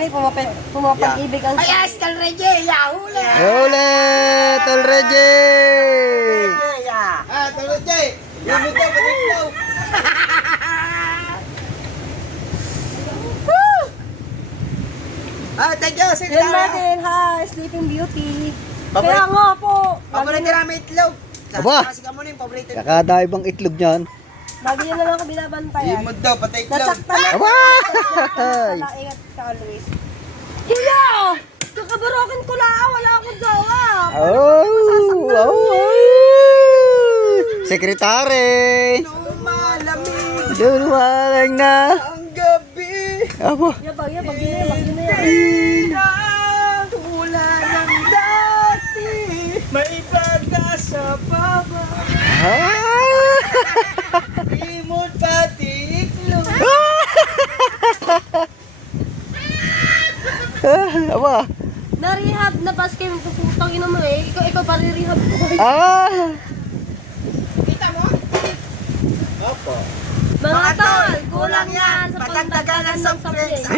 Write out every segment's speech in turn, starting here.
Sekretary, pumapag-ibig ang... Ay, Tol Reggie! Yahuli! Huli! Tol Reggie! Tol Reggie! Gamit ka, gamit ka! Thank you, Yan Secretary! natin, hi, Sleeping Beauty. Paborito- Kaya nga po, Paborito namin itlog! Aba! Kasi ka muna yung paborito. Kakadami bang itlog niyan? lagi yun na lang ako binabantayan. Imod daw, patay itlog! Nasaktan na. Aba! Wala, ingat ka always. Kaya! Kakabarokin ko lang, wala akong jowa. Oh! Sekretary! Lumalamig Dumalang na! ang gabi! Aba! Yabang, yun na yan. Tulad ng dati, may pag-asa pa ba? Imod pati iklog. Aba! Na-rehab na basket, puputang ina mo eh. Ikaw pari-rehab ko. Kita mo? Opo. Mga tol, kulang yan. yan sa Patagdagan ng soft drinks.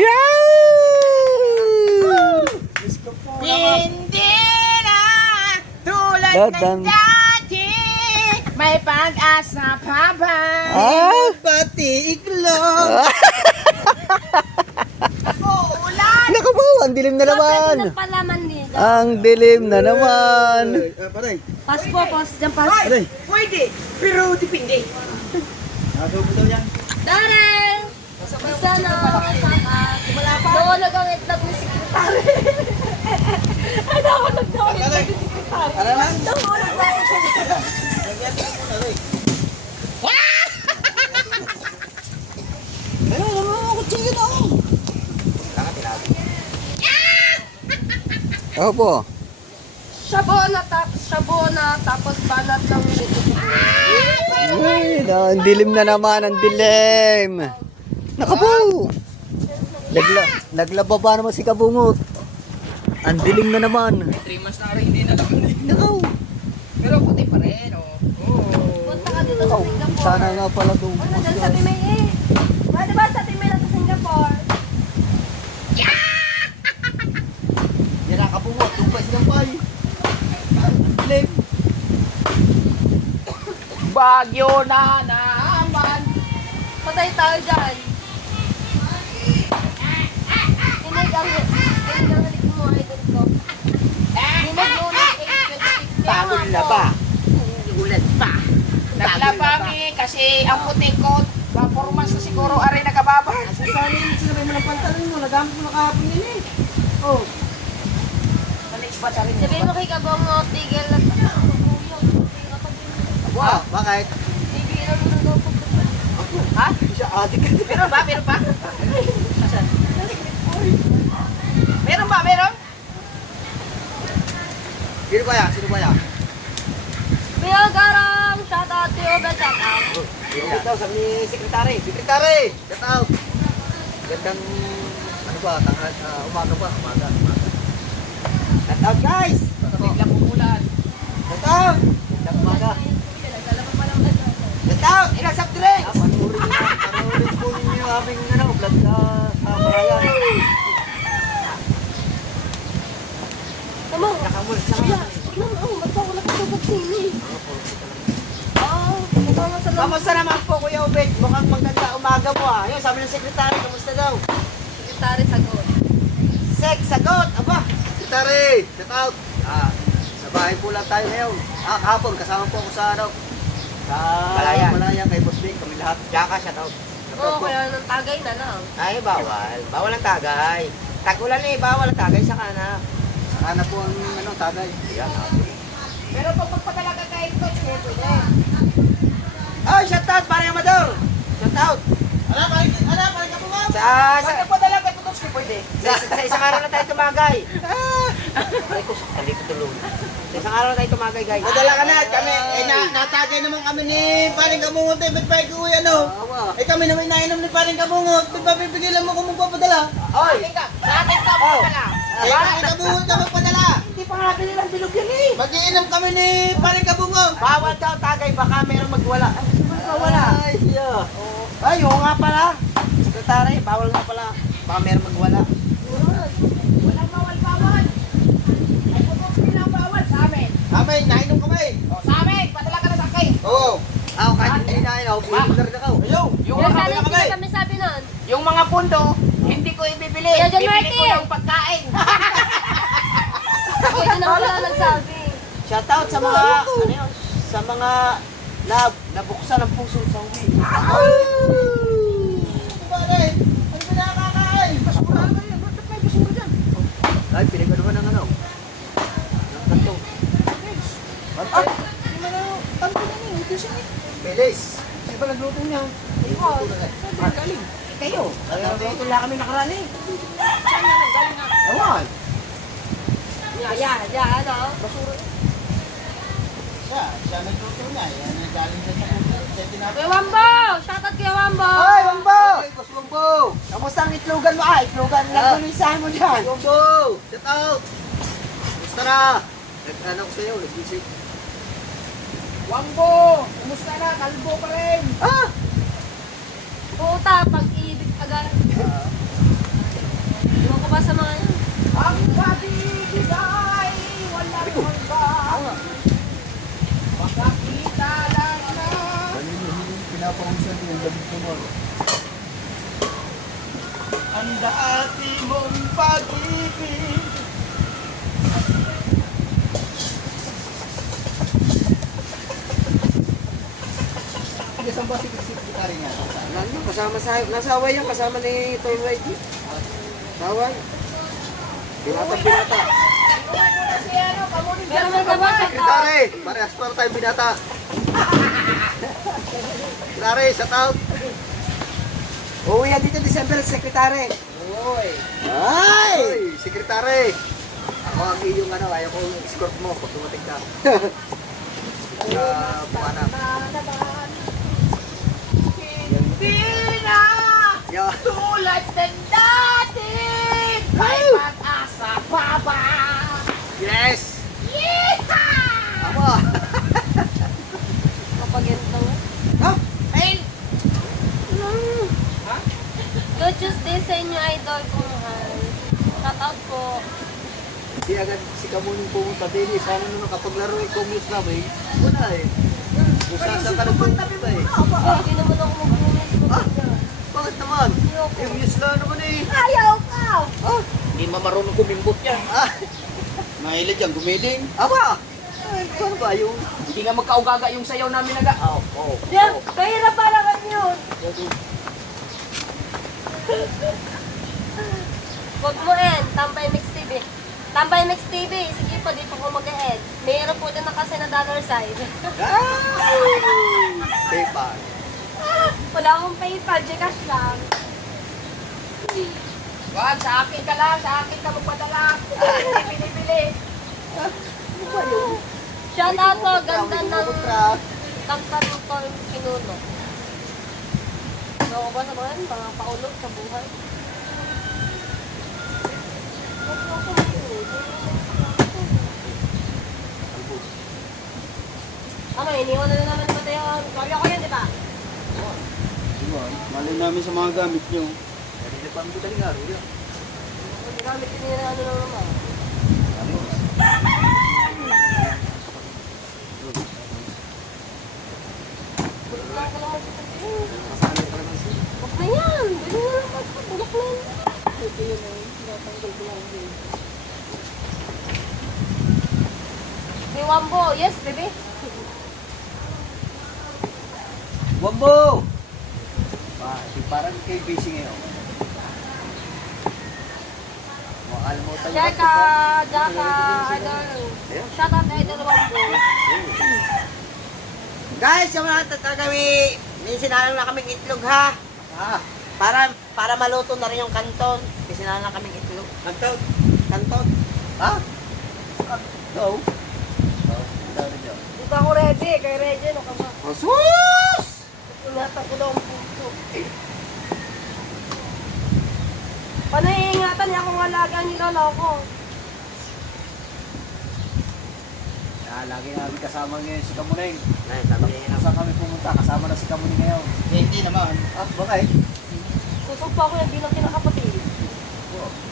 Hindi na tulad Dadan. ng dati, may pag-asa pa ba? Pati iklog. Ulan. Naku po! Ang dilim na naman! Pwede palaman nito. Ang dilim na naman! Pas po, pas. Diyan pas. Ay, pwede, pero depende. Darren! Isa na. Nawalog ang itlog ni Sekretary. Ay, nawalog na ang itlog ni Sekretary. Nawalog na ang itlog ni Sekretary. Opo! Sabona, tapos banat ng Ay, ang dilim na naman, ang dilim! Naku po! Naglababa naman si Kabungot. Ang dilim na naman. 3 months na rin, hindi na naman. Naku! Pero puti pa rin, oh. Punta ka dito sa Singapore. Sana nga pala doon. Ano dyan sa Timay eh? Diba sa Timay na sa Singapore? Yan ang Kabungot, doon pa silang bayo. Dilim. Bagyo na naman. Patay tayo dyan. Hinig ang halik mo, idol ko. Hinig muna, 8:26. Pagod na ba? Ulan pa. Naglabami kasi ang puti ko, performance na siguro aray nakababa. Sasanin, sinabi mo ng pantalon mo, nagamit mo nakahapon yun eh. Oh. Malis ba sa rin? Sabihin mo kay Kabongo, tigil na. Wow, bakit? Tigilan mo na daw po. Ha? Siya adik. Meron ba? Meron ba? Asan? Meron ba? Meron? Sino ba yan? Sino ba yan? Bill Garang, shout out to you, shout out. Yan daw, sabi ni Sekretary. Sekretary! Shout out! Gandang, ano ba, umaga ba? Umaga. Shout out guys! Biglang umulan. Shout out! Gandang umaga. Shout out! Ilang soft drinks! Panoorin po ninyo yung aming vlog sa Marayan. Tama. Nakamulis na Kuya, ba't ako nakasabag-sini? Nagkama sa lang. Kamusta naman po Kuya Obed? Mukhang maganda umaga mo ah. Ayun, sabi ng sekretary, kamusta daw? Sekretary sagot. Sek, sagot! Aba! Sekretary! Shout out! Sa bahay po lang tayo ngayon. Kahapon, kasama po ako sa ano. Sa Malayan kay Boss Vic, kami lahat. Jaka, shout out. Oo, kaya nang tagay na lang. Ay, bawal. Bawal ang tagay. Tag-ulan eh, bawal ang tagay sa kana. Sana po ang ano, tagay. Yan, pero pag magpadala ka kay Coach, eh, pwede. Oh, shout out, pare Amador! Shout out! Pare ka po ba? Pag nagpadala kay Coach, pwede. Sa isang araw na tayo tumagay. Ay, ko, hindi ko tulong. Sa isang araw na tayo tumagay, guys. Padala ka na, kami, natagay naman kami ni Paring Kabungot, ba't pa ikaw ano? Kami naman inainom ni Paring Kabungot, ba't pa pipigilan mo kung magpapadala? Oy! Sa atin ka po pala. Paring Kabungot ka magpadala! Hindi pa nga binilang bilog yan eh. Mag-iinom kami ni Paring Kabungot! Bawal daw tagay, baka merong magwala. Ay, siguro ka wala. Ay, siya. Ay, oo nga pala. Sekretary, bawal nga pala. Baka merong magwala. ikaw, pwede na rin ako. Ayaw! Yung Kaya mga, sana sila kami sabi nun. yung mga pundo, hindi ko ibibili. Kaya John Bibili ko Martin. ng pagkain. Pwede na wala nagsabi. Shoutout sa mga, ano yun, sa mga nabuksan ng puso sa uwi. Bakit? Ano ba nakakain? Basura naman yun. Ba't may basura dyan? Ay, pinag naman ng ano. Ng kanto. Ah! Hindi mo na tanto na niyo. Ito siya eh. Bilis. Sino ba nagluto niya? Ah, galing. Kayo. Nagluto lang kami nakaraan eh. Ewan. Ano? Basura. Siya nagluto niya. Yan ang galing dyan sa puto. Siya tinapos. Kuya Wambo! Shoutout Kuya Wambo! Ay, Wambo! Ay, Boss Wambo! Kamusta ang itlogan mo? Itlogan lang tulisahan mo dyan. Wambo! Shout out! Gusto na? Nag-ano ko sa'yo, nag-visit. Wambo! Kumusta na? Kalbo pa rin. Ah! Puta, pag-ibig agad. Iwan ko ba sa mga yun? Ang pag-ibig ay walang hanggan. Makakita lang na. Pinapawisan ko yung labig ko mo. Ang dati mong pag-ibig. Saan ba si sekretary niya? Ano, kasama sa nasaway yan, kasama ni Toy Whitey. Saway. Binata. Pero may ka ba shoutout? Sekretary! Parehas para tayong binata. Sekretary, shout out! Uuwi yan dito December, Secretary. Oy! Ay! Ay, sekretary! Ako ang iyong ano, ayaw ko escort mo pag dumating ka. Sa Buana. Hindi na Yo. tulad ng dati. May pag-asa pa ba? Yes! Yeehaw! Aba! Kapag ganito nga. Ay! Good Tuesday sa inyo, idol ko mahal. Shoutout po. Hindi agad si Kamuning pumunta din eh. Sana naman kapag laro yung commute namin, wala eh. Kung saan ka nagpupunta eh. Hindi naman ako mag-umis. Ah? Bakit naman? Yung news lang naman eh. Ayaw ka! Ah? Hindi mamarunong kumimbot yan. Ah? Mahilig yan, gumiling. Aba! Ay, paano ba yung... Hindi nga magkaugaga yung sayaw namin naga. Yan, kahirap para yun. Huwag mo end, Tambay Mix TV. Tambay Mix TV, sige po, di po ko mag-end. Mayroon po din na kasi na dollar side. Ay! PayPal. Wala akong PayPal, Gcash lang. Wag, sa akin ka lang. Sa akin ka magpadala. Hindi binibili. Ano ba yun? Shoutout po, ganda May ng contract. tangkarutol pinuno. Ano ko ba sa mga yun? Mga paulog sa buhay. Huwag mo akong iniwan na naman ni Mateo. Sorry ako yun, di ba? Diba? Malay namin sa mga gamit niyo. Kanina pa ang butaling araw yan. Hindi gamit din nila ano lang naman. Bulok ko naman sa tabi. Kasali pa naman siya. Huwag na yan! Bili na lang ako. Bulok na yan. Ito yun eh. Tinatanggal ko lang yun. Hey, Wambo. Yes, baby. Wambo! Parang kay busy ngayon. Makalimutan mo. Jaka, idol. Shout out idol Wambo. Guys, yung mga tatagawi, sinalang na kaming itlog ha. Ah, Para maluto na rin yung kanton. Sinalang na kaming itlog. nagtaon. Kanton. Ha? No. Oh, dami niyo. Di ba ako ready? Kay ready, ano ka ba? Sus! Ingatan ko daw ang puso. Paano iingatan niya kung alaga ni lolo ko? Lagi namin kasama ngayon si Kamuning. Ay, sabi niya. Saan kami pumunta? Kasama na si Kamuning ngayon. Hindi naman. Ah, bakit? Susog pa ako yung bilang kinakapatid.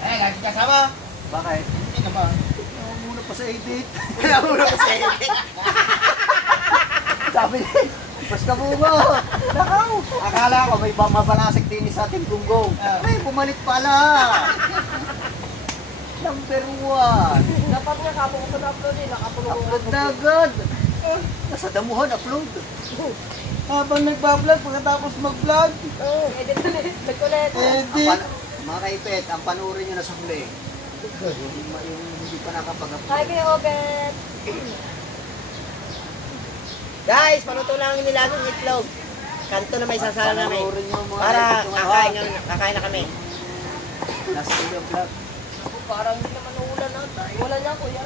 Lagi kasama. Bakit? Hindi naman. Muna pa sa edit. Nauna ko sa edit. Sabi niya, Basta bungo. Nakaw. Akala ko may mabalasik din sa ating gunggong. Ay, bumalik pala. Number 1. Dapat nga kapag ko na-upload eh, nakapulong Upload na agad. Nasa damuhan, upload. Habang nagbablog, pagkatapos mag-vlog, Edit ulit, nag-ulit. edit. Mga kaipet, ang panurin nyo na sumli. Yung hindi pa nakapag-upload. Hi, Kuya Obet. Guys, panuto lang yung nilagang itlog. Kanto na may sasala namin. Panurin nyo mga Para kaipet, yung kakain na kami. Nasa video vlog. Parang hindi naman uulan ata. Wala niya, Kuya.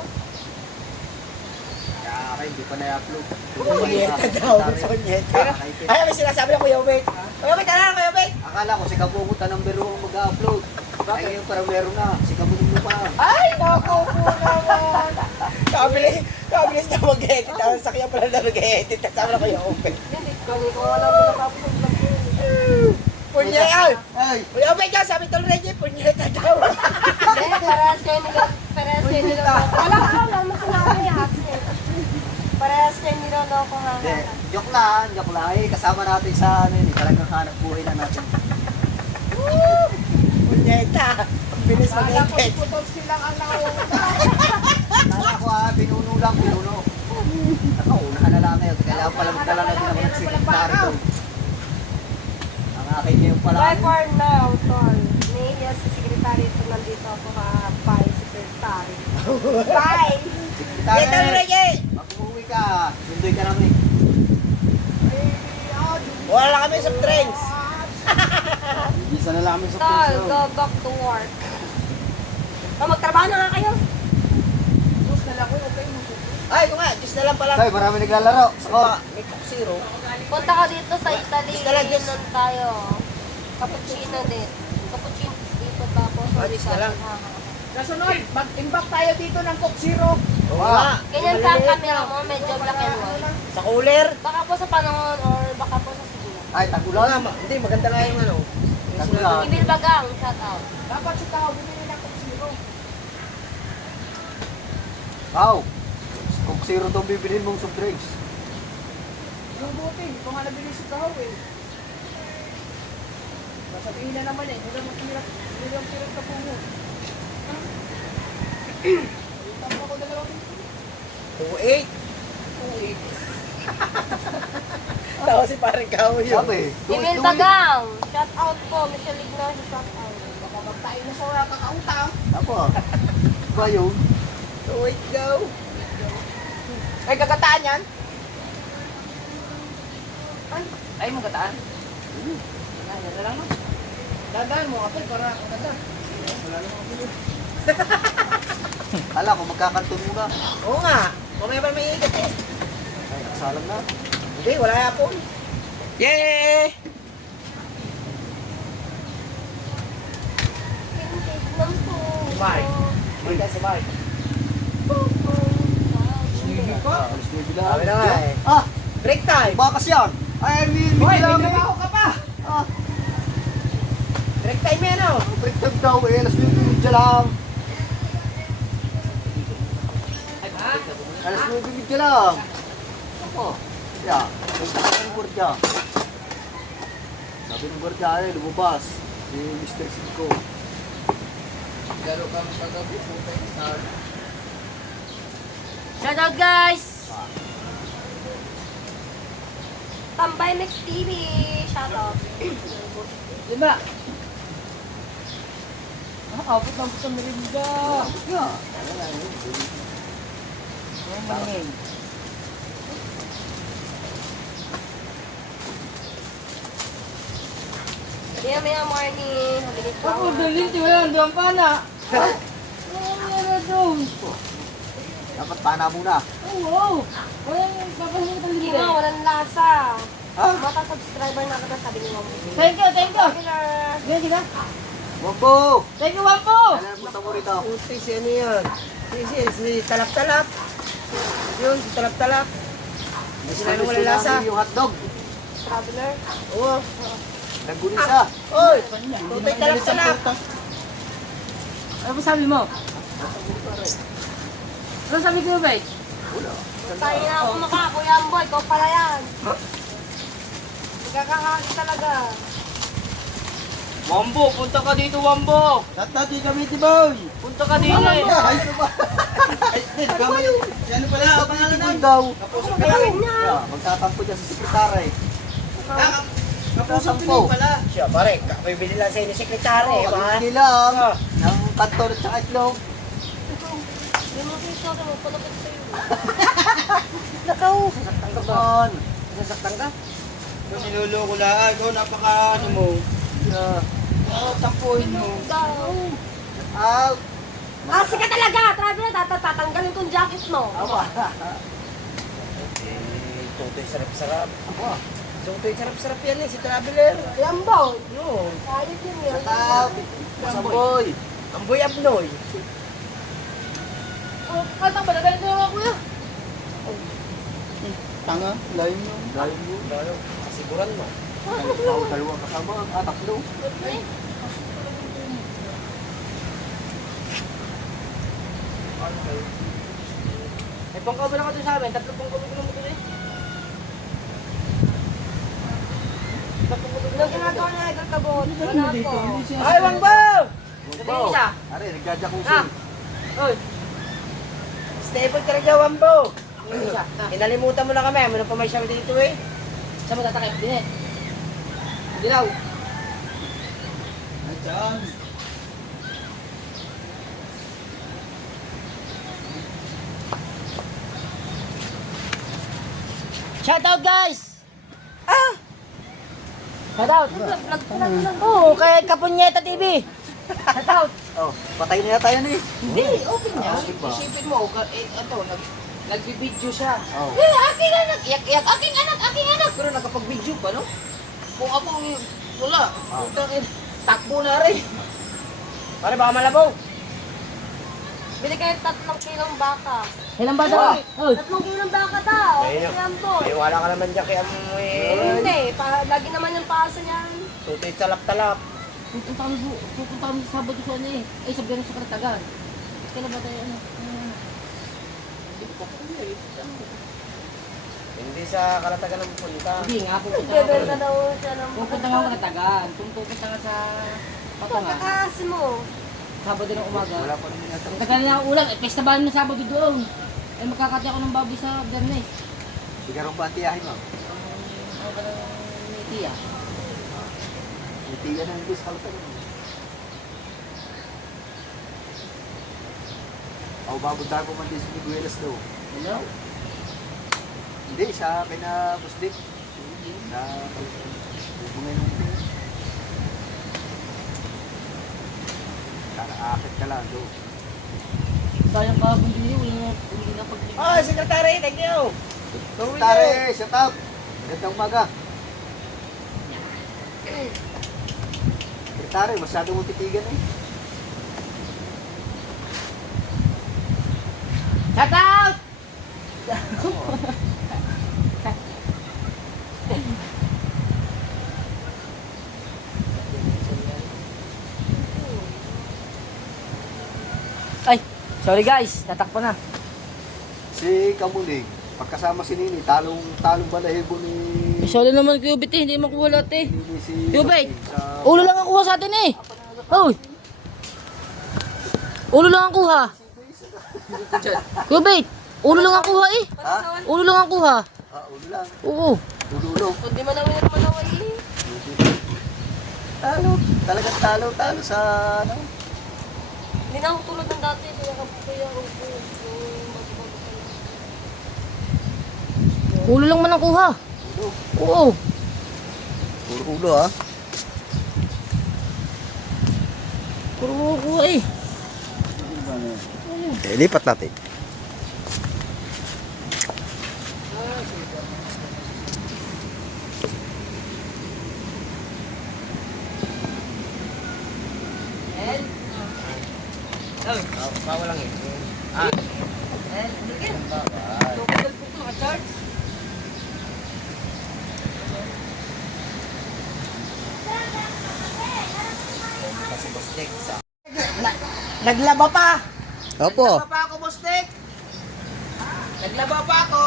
Kaya akin, hindi pa na-upload. Punyeta daw, punyeta. Ay, may sinasabi na Kuya Obet. Kuya Obet, ano na Kuya Obet? Akala ko si Kabungot ang number 1 mag-upload. Ay, ngayon parang meron na. Si Kabungot mo pa. Ay, naku po naman. Kabilis na mag-edit. Ang sakya pala na mag-edit. Kasama na Kuya Obet. Hindi, kami ko wala ko natapos ang vlog ko. Punyeta! Ay, Kuya Obet ka, sabi tol Reggie, punyeta daw. Hindi, parehas kayo niloloko. Wala ka, wala mo sinabi ha. Parehas kayo niloloko ha. Hindi, joke lang. Eh, kasama natin sa ano yun. Talagang hanap buhay na natin. Punyeta! Bilis mag-edit. Kala ko binuno lang, binuno. Nakaunahan na lang ngayon. Kailangan pala magdala na din ako ng secretary doon. Ang akin ngayon pala. Bye for now, Tol. Nahiya si Secretary ito nandito ako ka-bye, Secretary. Bye! Sige, tol Reggie! Pag umuwi ka, sundoy ka namin. Wala na kami sa trains. isa na lang kami sa Tol, puso. go back to work. Magtrabaho na nga kayo. Ay, ito nga, Diyos na lang pala. Tay, marami naglalaro. Sako. May Coke Zero. Punta ka dito sa Italy. Gusto lang, Diyos. Inom tayo. Cappuccino din. Cappuccino dito tapos. Diyos na lang. Kasunod, mag-imbak tayo dito ng Coke Zero. Oo nga. Ganyan ka ang camera mo, medyo black and white. Sa cooler. Baka po sa panahon or baka po sa sigla. Ay, Wala tagulan. nga, hindi, maganda nga yung ano. Tagulan. Ibil Bagang, shout out. Dapat si tao, bumili ng Coke Zero. Wow. Coke Zero itong bibilin mong soft drinks. Yung buti, hindi ko nga nabili si tao eh. Sasabihin na naman eh, hindi lang sirap sa pungo. Tama ko dalawang 2.8. Tawa si parang kawo yun. Sabi, Ibil Bagang, shout out po. Michelle Ignacio, shout out. baka magtayo na sa wala kakautang. Apa? Ba yun? 2.8 daw. Ay, gagataan yan? Ay, mong gataan? Yan na lang no? Dadaan mo, kapit, para ang ganda. Wala lang ako dito. Kala ko magkakanton mo na. Oo nga. Mamaya pa may ikat eh. Ay, nakasalang na. Hindi, wala yapon. Yay! Kintig ng puso. Bye. Hindi ka si Mark. Alis na yung bilang. Sabi na nga eh. Ah! Break time. Bakas yan! Ay, may Hoy, may bilang. trabaho ka pa! Ah! Break time yan oh. Break time daw eh. Alas na yung bimidya lang. Alas na yung bimidya lang. Ako. Yeah. May takot ng gordya. Sabi ng gordya ay lumabas. Si Mr. Cinco. Laro kang kagabi, puta yung star. Shout out guys! Tambay Mix TV, shout out. Di ba? Abot ng puso merinda. Yeah. Ang mangin. Maya morning, habilit Ako, lang. dalhin, di wala, doon pa na. Wala doon. Dapat pana muna. Oo, wala yung papahinga ng Hindi libre. mo, walang lasa. Ha? Mata subscriber na kita, sabi ni Mom. Thank you, thank you. Popular. Sige, sige. Wampo! Thank you, Wampo. Kailan punta mo rito? Puti si ano yun. Si talap-talap. Yun, si talap-talap. May sila nung walang lasa. Yung hotdog. Traveler. Oo. Naggunisa. Oy, tutay talap-talap. Ano ba sabi mo? Ano sabi ko, Bay? Wala. Tayo na ako maka, Kuya Amboy, ikaw pala yan. Magkakahagi talaga. Wambo, punta ka dito, Wambo. Shoutout kay Kamiti Boy. Punta ka dito. Ay, hindi, kamay. Ano pala, ang pangalan nun? daw. Ano kaya niya? Magtatampo dyan sa sekretary. Kapusap ko pala. Siya, pare, bibili lang sa'yo ni sekretary. Hindi lang. Ng kantor at saka itlog. Hindi mo kita ka, magpalapit sa'yo. Nakaw, sasaktan ka ba? Naman. Sasaktan ka? Ikaw niloloko lang. Ikaw napaka ano mo. Tampuhin mo. Out. Kasi ka talaga, Traveler, tatanggalin kong jacket mo. Awa. Tutoy sarap-sarap. Awa. Tutoy sarap-sarap yan eh, si Traveler. Yan ba? Yun. Kahit yun yun. Out. Masamboy. Ang boy abnoy. Kanta ba? Nagalit ko naman kuya. Tanga, layo mo. Layo mo. Kasiguran mo. Dalawang kasama. Tatlo. May pangkabo na ka doon sa amin. Tatlo pangkabo ko lang mo doon eh. Nung ginagawa niya, Idol Kabot. Wala po. Ay, Wangbo! Wow. isa. Are, nagjajakusin. Ah. Oy. Stable ka rin dyan, Wambo. Inalimutan mo na kami. Ano pa may siyang dito eh. Saan mo tatakip din eh? Dilaw. Diyan. Shoutout guys! Ah! Shoutout! Vlog. Oo, kay Kapunyeta TV. Shoutout! Oh, patay na yata yan eh. Hindi, open niya. Diba? Isipin mo, nagbibideo siya. Oh. Aking anak, iyak-iyak, aking anak. Pero nakapag-video pa, no? Kung ako, wala. Takbo na rin. Pare, baka malabaw. Bili kayo 3 kilong baka. Ilan ba daw? 3 kilong baka daw. Okay yan po. Wala ka naman dyan kay Amoy. Hindi, lagi naman yung pasa niyan. Tutoy talap-talap. Pupunta kami sa Sabado sa ano eh. Ay, sabi sa Karatagan. Kailan ba tayo ano? Hindi sa kalatagan ng punta. Hindi nga, pupunta Bebenta nga. daw siya ng Pupunta nga ako Karatagan. Kung pupunta nga sa Patungan, Kakasi mo. Sabado ng umaga. Wala pa naman yata. Ang tagal na ako ulan, eh, pesta ba ng Sabado doon? Eh, magkakati ako ng baboy sa Bernes. Sigarong ba ang tiyahin mo? Ano ka ng Tia? May tiya na hindi sa kalatan. Ako babunta ko man din sa Miguelas daw. Hello? Hindi, sa kina Busdik. Sa bungay nung ito. Kakaakit ka lang doon. Sayang kahapon din yun, uli na pag Oh, sekretary, thank you. Tare, shut up! Magandang umaga. Tare, masyado mong titigan eh. Shoutout! Ay, sorry guys, natakpo na. Si Kamuning, pagkasama si Nini, talong balahibo ni... Solo naman Kuya Bit eh, hindi makuha lahat eh. Nini si... Kuya Bit, sa- ulo lang ang kuha sa atin eh. Hoy! Ulo lang ang kuha. Kuya Bit, ulo lang ang kuha eh. Ha? Ulo lang ang kuha. Ah, ulo lang. Oo. Ulo. Kundi manawin at manawin eh. Talo. Talagang talo sa ano. Hindi na ako tulad ng dati. Kaya ako po. Ulo lang man ang kuha. Ulo. Oo. Puro ulo ha. Puro kuha eh. Lipat natin. Bawal lang eh. Ah. Naglaba pa! Opo. Naglaba pa ako, Boss Nick! Naglaba pa ako!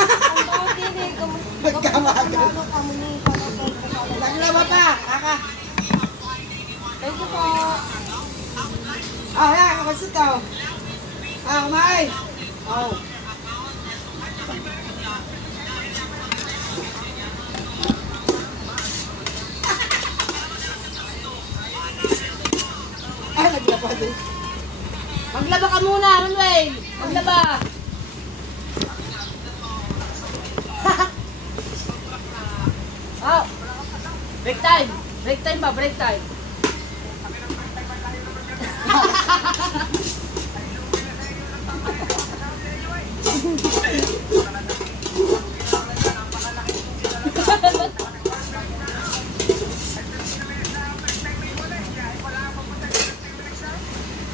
Ang bakit hindi kamo. Magkamagal. Ano kamo ni para Naglaba pa. Kaka. Thank you po. Ah, kapasit ka. Kumain. Oh. Naglaba din. Maglaba ka muna, Manuel! Maglaba! Oh! Break time! Break time ba? Break time!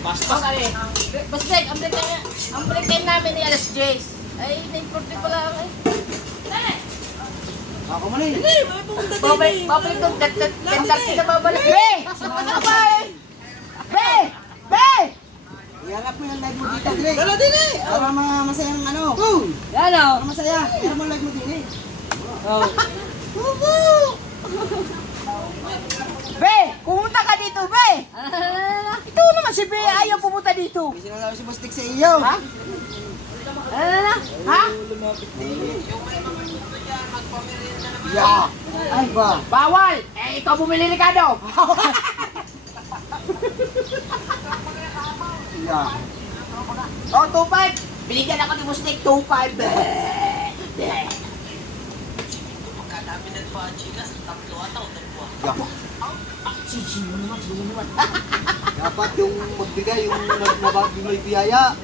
Basta kami. Basta ang break time namin ay alas 10. Ay, 9:40 pala ako eh. Ako mo na eh. Babalik doon. Tentang na babalik. Be! Ano ba eh? Be! Be! Iharap mo yung live mo dito, Dre. Dala din eh. Para masaya ng ano. Yan o. Para masaya. Iharap mo yung live mo din eh. Be! Pumunta ka dito, Be! Ito naman si Be. Ayaw pumunta dito. May sinasabi si Bustik sa iyo. Ha? Ha? Yeah. Ay ba? Bawal! Eh, ikaw bumili, Ricardo! Yeah. Oh, 2.5! Binigyan ako ni Mustik, 2.5! Dapat yung magbigay, yung nabagay may biyaya.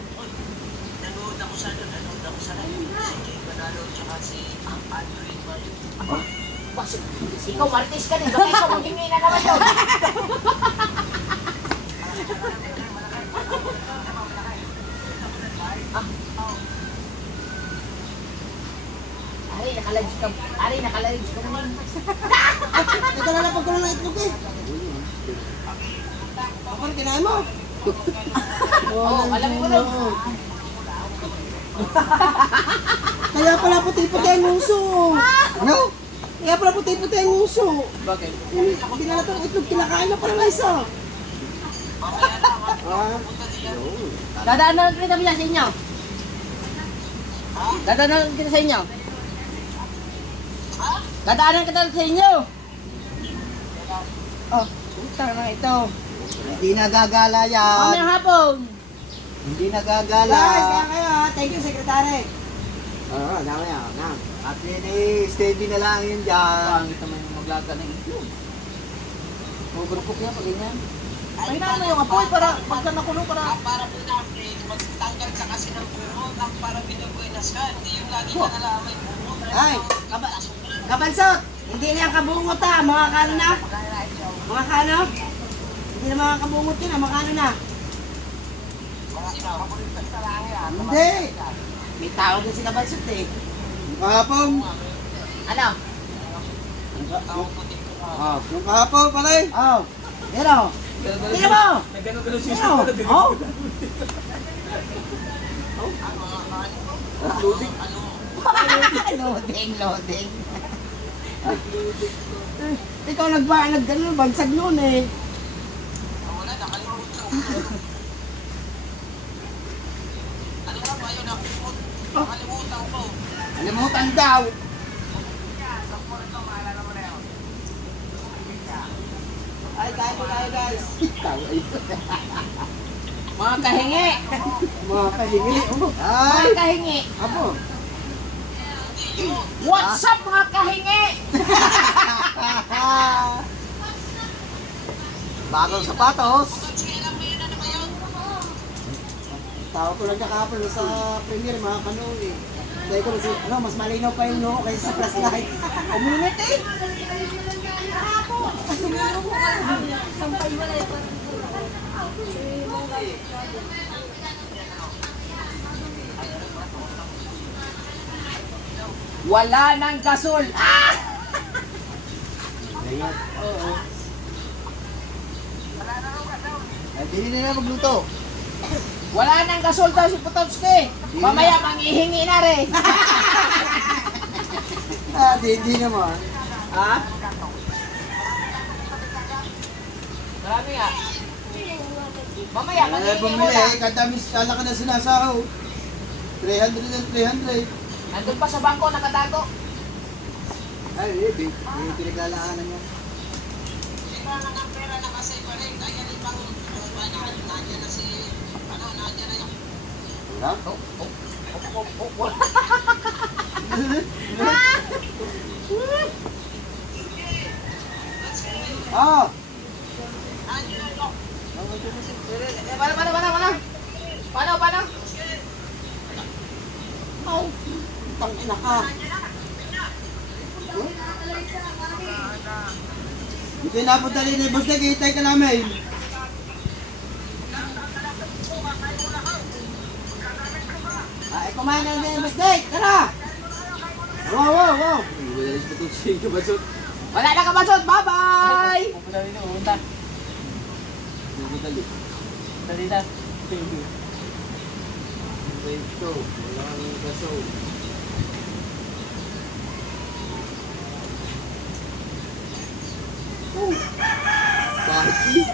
Ikaw, Martes ka din. Baka ikaw maghingi na naman doon. Ari, nakalive ka. Ari, nakalive ka mo. Ito na lang pagkulang ng itlog eh. Ako rin kinain mo. Oo, alam ko rin. Kaya pala puti-puti ang uso. Ano? Kaya pala puti-puti ang uso. Bakit? Hindi na itong itlog kinakain na pala na isa. Dadaan na kita sa inyo. Dadaan kita sa inyo. Dadaanan kita sa inyo. Oh, utang na ito. Hindi nagagala yan. Mamayang hapon. Hindi nagagala. Guys, kaya kayo ha. Thank you, Secretary. Oo, dami yan. At yun eh, steady na lang yun dyan. Pangit naman yung maglaga ng itlog. Overcook yan pag ganyan. Ay na yung apoy para pagka nakulong para... Para po namin, magtanggal ka kasi ng bunot ang para binubuenas ka. Hindi yung lagi ka nalamay bunot. Ay, kabansot. Hindi na yung kabungot ha. Mga kano na? Mga kano? Hindi na mga kabungot yun ha. Mga kano na? Hindi. May tao din si Kabansot eh. Kahapon. Ano? Yung kahapon pala eh. Oh. Yan o. Tingnan mo. Tingnan mo. Oh. Loading. Ikaw nagano, bagsag noon eh. Alimutan daw. Ay, kain po tayo guys. Mga kahingi. Mga kahingi. Mga kahingi. Apo. What's up mga kahingi? Bagong sapatos. Tao ko lang kahapon sa premiere mga kanoon eh. Dahil ko kasi, mas malinaw pa yung noo kaysa sa flashlight. Umunit eh. Sampay wala ito. Wala nang gasol. Ah! Oo. Ay, hindi na magluto. Wala nang gasol daw si Potocki. Mamaya manghihingi na rin. Di naman. Ha? Marami nga. Mamaya manghihingi mo Bumili na. eh, katamis kala ka na sinasaw. 300 and 300. Nandun pa sa bangko, nakatago. Ay, pinaglalaanan niya. Wala? Ah! Paano? Oh, tangina ka. Ito yung napunta rin ni Boss Nick, hihintay ka namin. Ay, kumain na din, Boss Nick. Tara! Wow. Wala na kabasot. Bye-bye! Ito, walang gaso. Bakit?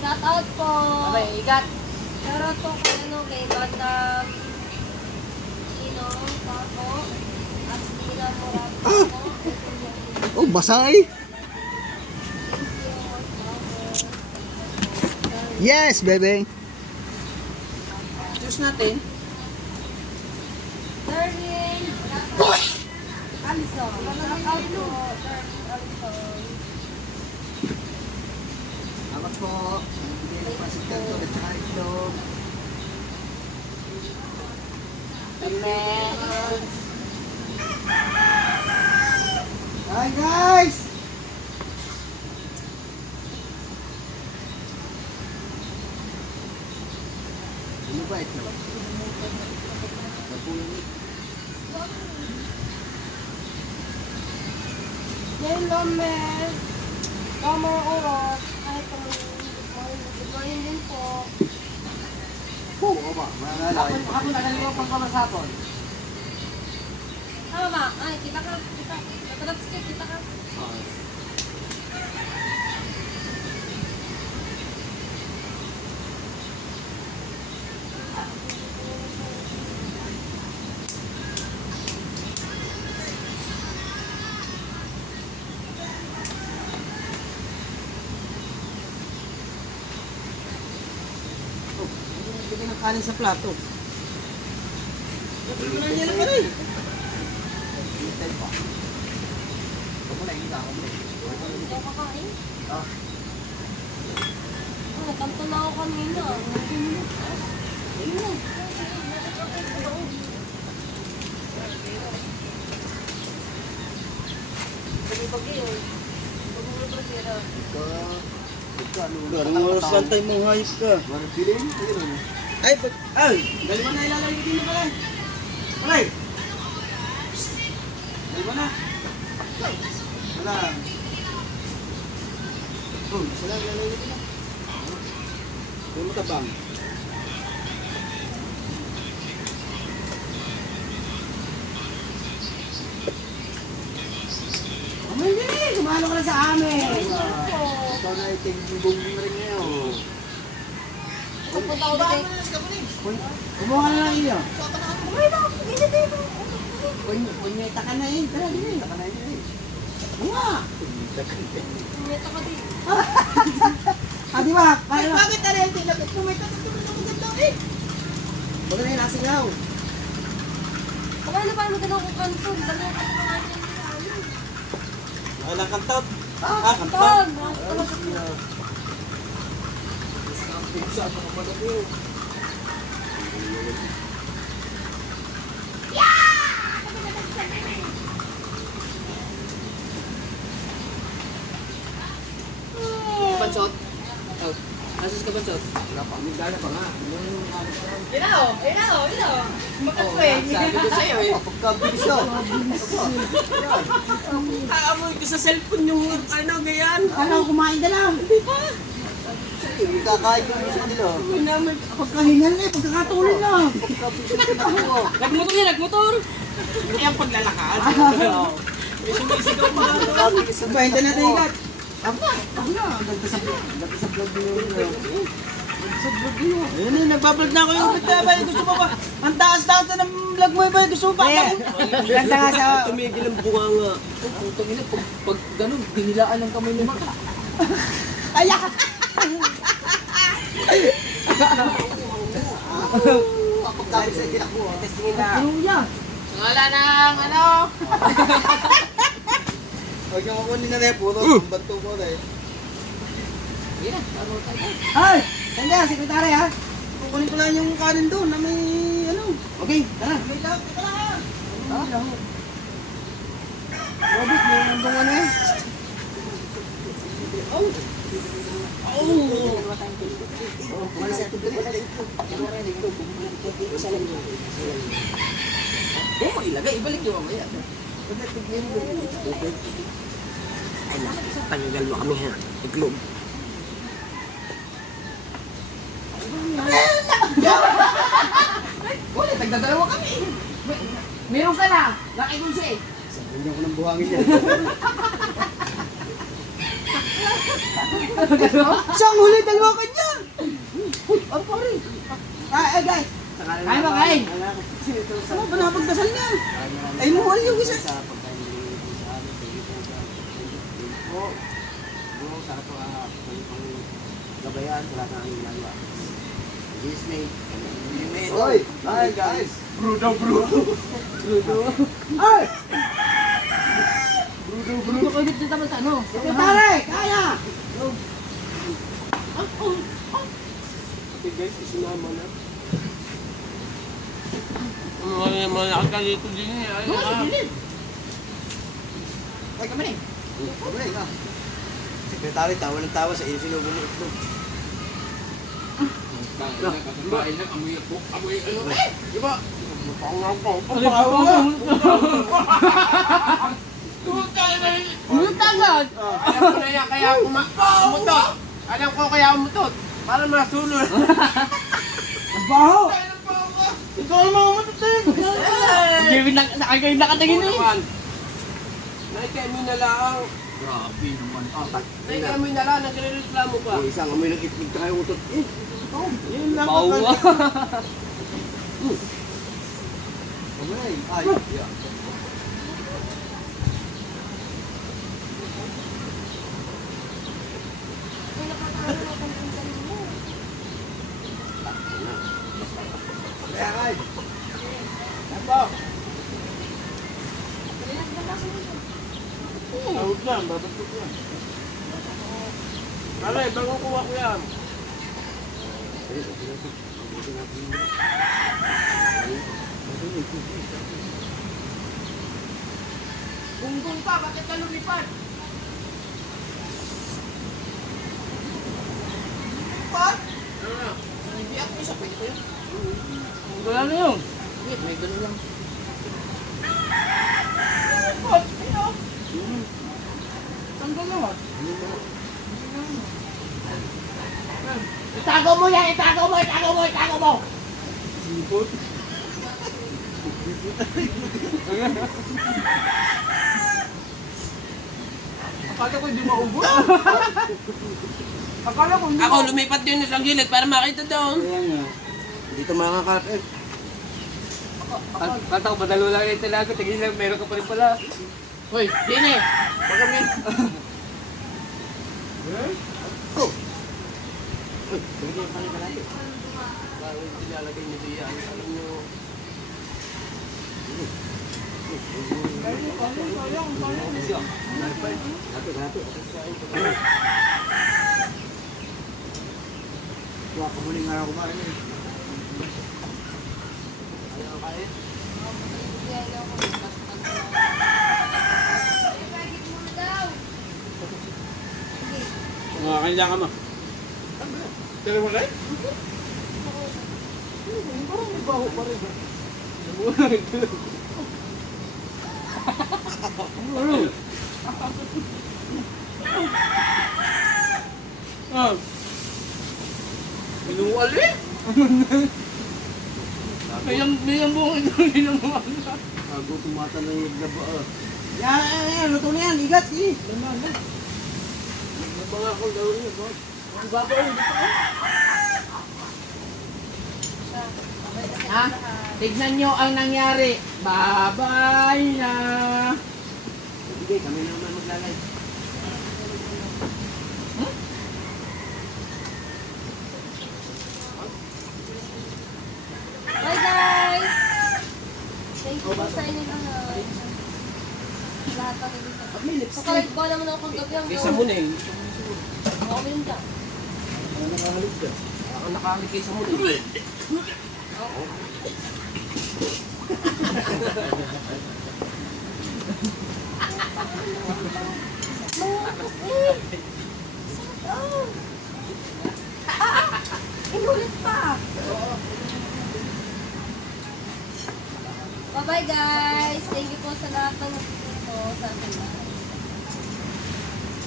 Shout out po. Abay, ikat. Shout out po kay kay Bandam Paco. Astina Morato. Oh, basay! Yes, baby! Juice natin. Darling. Alison. Shout out po. Darling Alison. Salamat po. Nagbigay ng pasit kanto at saka itlog. Hi guys! Ano ba ito? Napulit. Hello, Mel. Kamar oras. Kahit good morning din po. Oo ba? Mangalay. Hapon na naliwa pang kamasapon. Tama ba? Ay, kita ka. Kita ka. Bigyan ng kanin sa plato. Ano na yan pa rin? Hintay pa. Ito mo na yung ako mo. Hindi ako kakain. Ah. Natamto na ako kanina. Ayun. Garang oras lang tayo mong hayop ka. Walang bilin? Ayun. Ay! Dalawa na ilalagay din na pala. Alay! Dalawa na. Wala. Oh, isa lang ilalagay din na. Huwag mo tabang. Hindi, sumalo ka na sa amin. Ikaw na itingbong rin niya. Oh. Pupunta ako dito. Kumuha ka na lang iyo. Punyeta ka na eh. Tara, din. Taka na eh. Nga. Meta ka dito. Ah, di ba? Kaya na. Bakit na rin? Tumita eh. Huwag na yung nasingaw. Baka na paano magandang ko kanton. Dalawa ka pa natin sa amin. Walang kantot. Kanton! Pizza at kapatid ko. Pansot. Oh. Nasa ito Bansot. Wala pa. Magdala pa nga. Yun na oh. Makapwede. Sabi ko sa'yo eh. Pagkabilis oh. Aamoy ko sa cellphone yung ano, ganyan. Kala ko kumain na lang. Kakain ko sa kanila. Pagkahingan na eh, pagkakatulog na. Pagkabilis yung tinako. Nagmotor yan, nagmotor. Ay, ang paglalakad. May sumisigaw pa nga. Pagkabilis yung Bahin na natin ikat. Ganda sa vlog niyo. Ayun eh, nagbablog na ako yung bitaba. Gusto mo ba? Ang taas-taas na ng vlog mo ba? Gusto mo pa? Ganda nga sa... Tumigil ang bunga nga. Putang ina, pag ganun, dinilaan ng kamay ni Maka. Kaya! Pagkabilis yung tinako. Testingin na. Luya! Wala nang ano. Huwag yung kukunin na na puro. Banto ko na eh. Sige na, taro tayo. Ay! Ganda, sekretary ha? Kukunin ko lang yung kanin doon na may ano. Okay, tara. May lang, teka lang. Robert, may nandong ano eh. Wala sa atin. Oo, ilagay, ibalik nyo mamaya. Ay na, tanggal mo kami ha. Iglog. Wala, tagdadalawa kami. Meron ka na, laki dun siya eh. Hindi ko nang buhangin yan. Siyang huli, dalawa ka dyan. Ano pa rin? Ay, guys. Kain ba, kain? Ano ba napagdasal niya? Ay, muhal yung isa. Sa pagkain sa amin, bro, sarap po gabayan, wala na ang ginagawa. Disney. Oy! Hi guys! Ay! Bruno ko dito naman sa ano? Sekretary, kaya! Guys, isinama na. Mga dito din eh. Ay, Huwag kami rin. Kabulay ka. Sekretary, tawa ng tawa sa insinubo mo itlog. Kain lang, amoy ako. Amoy ano? Diba? Multa agad. Alam ko na yan, kaya umutot. Alam ko kaya umutot. Para masulol. Baho! Ikaw ang mga matutin. Nakagawin nakatingin eh. Naikay na lang. Grabe naman. Naikay na lang, nagre-reklamo pa. Yung isang amoy ng itlog tayo utot. Yun lang. Bawa. Kabulay. Ay, yeah. Kaya kay. Apa? Tawag yan, babatok yan. Aray, bago kuha ko yan. Gunggong ka, bakit ka lumipad? What? Ano na? Hindi ako isa, pwede ko yun. Wala na yun. May ganun lang. Tanggal naman. Itago mo yan! Itago mo! Itago mo! Itago mo! Sipot. Akala ko hindi maubos. Akala ko hindi. Ako lumipat din sa gilid para makita doon. Dito makakakat eh. Kata ko, badalo lang yung talaga. Tingin lang, meron ka pa rin pala. Hoy, Dine! Wag kami. Bigyan pa rin kalahit. Bago nilalagay niyo diyan. Alam niyo. Kuha ka muling araw kumain eh. Ayaw kain. Kailangan mo. Dalawa na eh? Parang may baho pa rin. Ah. Binuwal eh. May buong ito ginawa. Bago tumata ng naglaba ah. Yan, luto na yan. Igat, sige. Nabanga ako daw niya, boss. Ang baba yun, dito ka. Ha? Tignan nyo ang nangyari. Bye-bye na. Sige, kami naman maglalay. Bye guys! Thank you po sa inyo lahat. Lahat ng dito. May lipstick. Pakalagay ko naman ako gabi ang Isa mo na eh. Ako yun dyan. Ano nangahalip ka? Ako nakamit kayo sa muli. Inulit pa! Bye-bye guys! Thank you po sa lahat ng nagtuturo sa akin.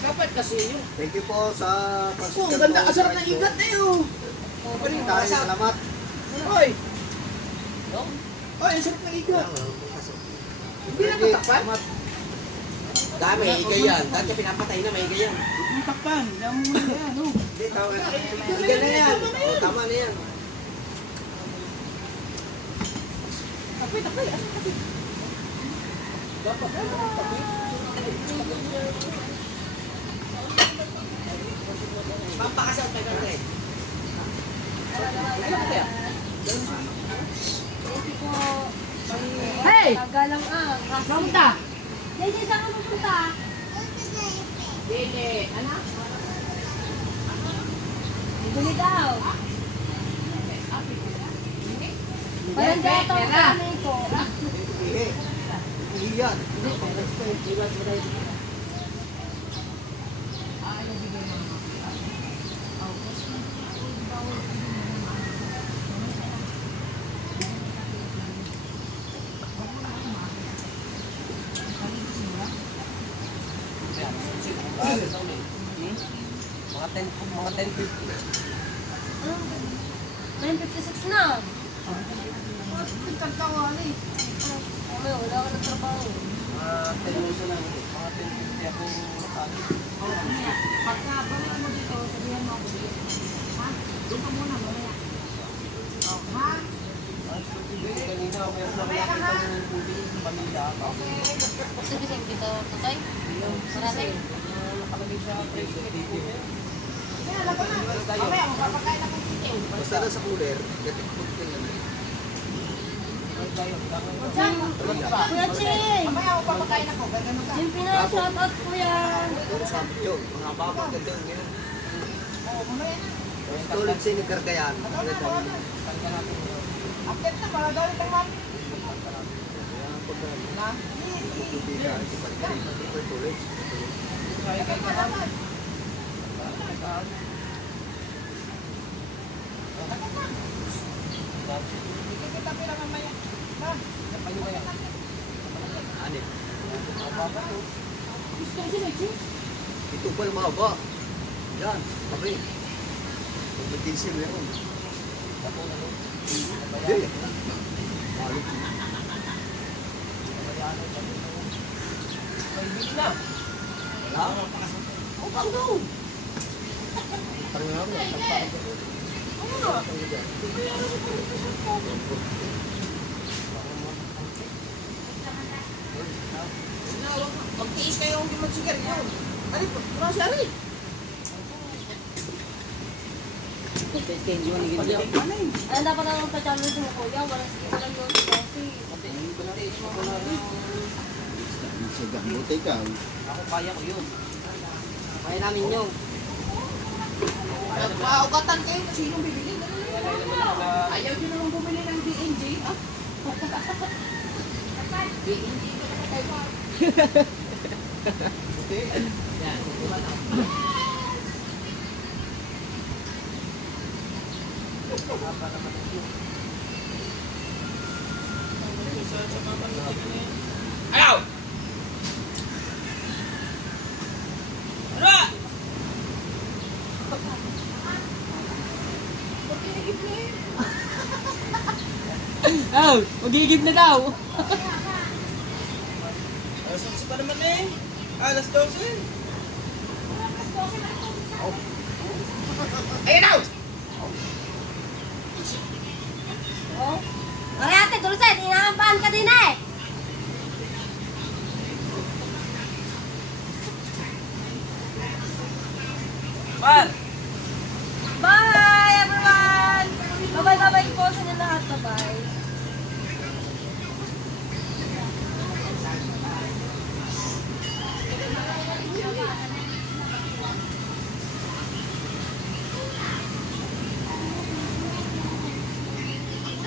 Dapat kasi yun. Thank you po sa Oh, ang ganda. Ang sarap ng igat eh, oh. Tayo, salamat. Hoy. Hoy, ang sarap ng igat. Hindi na tatakpan? Dami, iga yan. Dati pinapatay na, may iga yan. Ang takpan. Damo mo na yan, oh. Hindi, tawag. Iga na yan. Oh, tama na yan. Tapay, tapay. Asa tapay? Pampakasal pa ka rin. Thank you po. Hey! Tagalang ang kasi. Kamusta? JJ, saan ka pupunta? Dili. Ano? Bili daw. Parang dito ang kanay ko. Ihi. Ihi yan. Mga 1050. 9:56 na. Nagkagkawan eh. May wala ka ng trabaho. Mga 10 lang. Mga 1050 ako nakali. Pagka balik mo dito, sabihan mo ako dito. Ha? Doon ka muna, mamaya. Oh, ha? Kanina, meron na nakita ng tubig, pamilya. Sabihin kita, tutay. Marami. Nakalagay sa bracelet. Kaya, laban na. Mamaya, magpapakain ako ng titiw. Basta na sa cooler. Gating po tingnan. Kuya Ching! Mamaya, magpapakain ako. Gagano ka. Yung pina-shoutout kuya. Puro sa video. Mga baba ganda yung ganyan. Oh, mamaya na. Tulad sa Nicaragayan. Ikaw na, bawa na. Update na, malagalit ang mami. Na? Ikaw pa naman. Kita pila mamaya. Ha? Anip. Gusto ko sila, Ching. Ito pa yung mahaba. Yan. Tabi. Mag-diesel meron. Hindi. Malit. Ha? Oh, panggaw. Magtiis kayo hindi magsigarilyo. Ano po? Ano siya rin? Ano dapat ang pa-challenge mo kuya? Walang yun kasi. Sa gamot ikaw. Ako kaya ko yun. Kaya namin yun. Nagpaugatan kayo kasi yung bibili. Ayaw nyo naman bumili ng DNG. Ah? DNG. Okay. Yan. Diba na? Ayaw! Ano? Oh, magigib na daw. Alas 11 pa naman eh. Alas 12. Ayan out! Oh. Aray ate, Dulcet, inaampahan ka din eh. Man! Bye everyone! Bye-bye po sa inyo lahat. Bye-bye.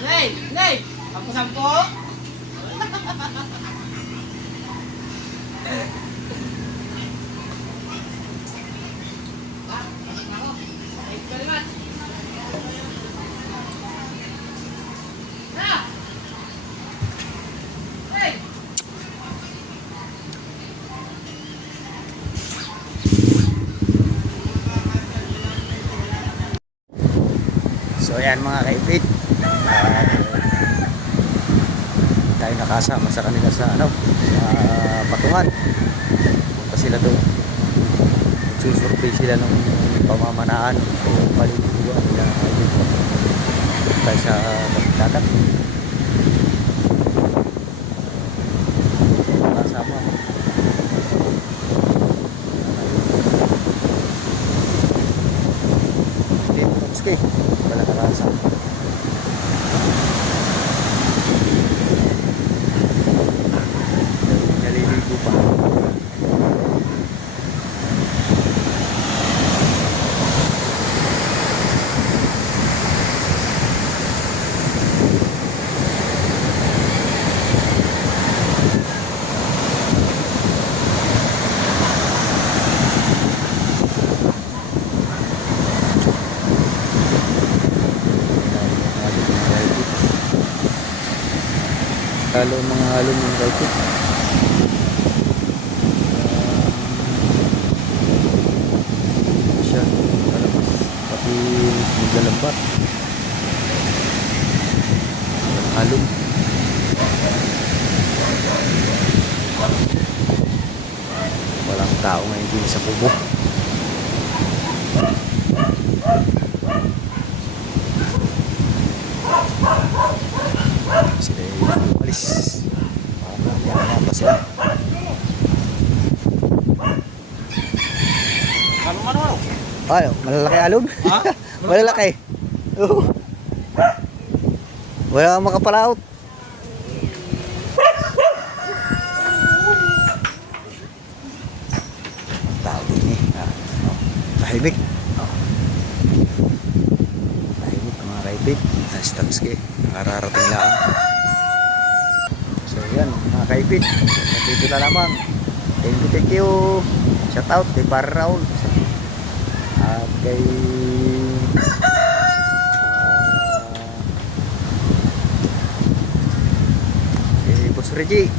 Nay! Nay! Sampo-sampo? So ayan mga kaibit, tayo nakasama sa kanila sa ano, sa Patungan. Punta sila doon, susurvey sila ng pamamanaan o palilibuan nila tayo sa dagat. Nakasama dito, wala nakasama. Naliligo pa. Mga halo ng kaipit. Siya kalabas pati maglalambat halong walang tao ngayon din sa kubo. Sila yung umalis. Mamaya pa sila. Ano? Ano? Malalaki alog? Ha? Malalaki. Oo. Wala kang makapalaot. Tao din eh. Tahimik. Tahimik mga kaibig. Stansky. Nakararating lang. So yan mga kaibig. Dito na lamang. Thank you. Shout out kay Par Raul. At kay Boss Reggie.